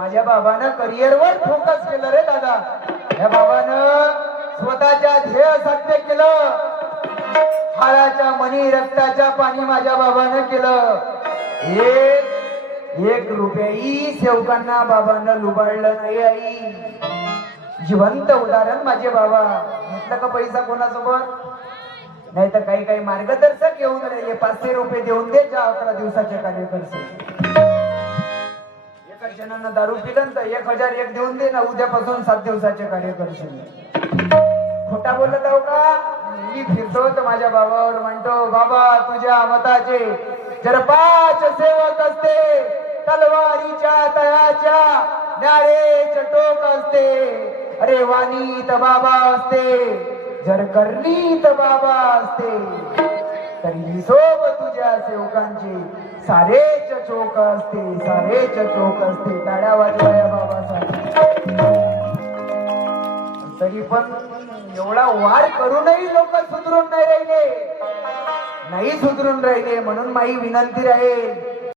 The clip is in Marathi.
माझ्या बाबानं करिअरवर फोकस केलं रे दादा. या बाबानं स्वतःच्या ध्येय साध्य केलं. हाडाच्या मनी रक्ताच्या पाणी माझ्या बाबानं केलं. एक रुपयाही सेवकांना बाबानं लुबाडलं नाही. आई जिवंत उदाहरण माझे बाबा. घेतलं का पैसा कोणासोबत? नाही तर काही काही मार्गदर्शक येऊन राहिले 500 रुपये देऊन दे ज्या 11 दिवसाचे कार्य करशील. एका जणांना दारू पिलं तर 1001 देऊन दे ना, उद्यापासून 7 दिवसाचे कार्य करशील. खोटा बोलत आहो का? मी फिरतो तर माझ्या बाबावर म्हणतो, बाबा तुझ्या मताचे जर 5 सेवक असते, तलवारीच्या तळाच्या न्यारे टोक असते, अरे वाणीत बाबा असते, जर करनीत बाबा असते, तरी सोब तुझ्या सेवकांचे सारेच चोक असते, सारेच चोक असते. टाळ्या वाजवाया बाबासाठी. तरी पण एवढा वार करूनही लोक सुधरून नाही राहिले, नाही सुधरून राहिले. म्हणून माझी विनंती राहील,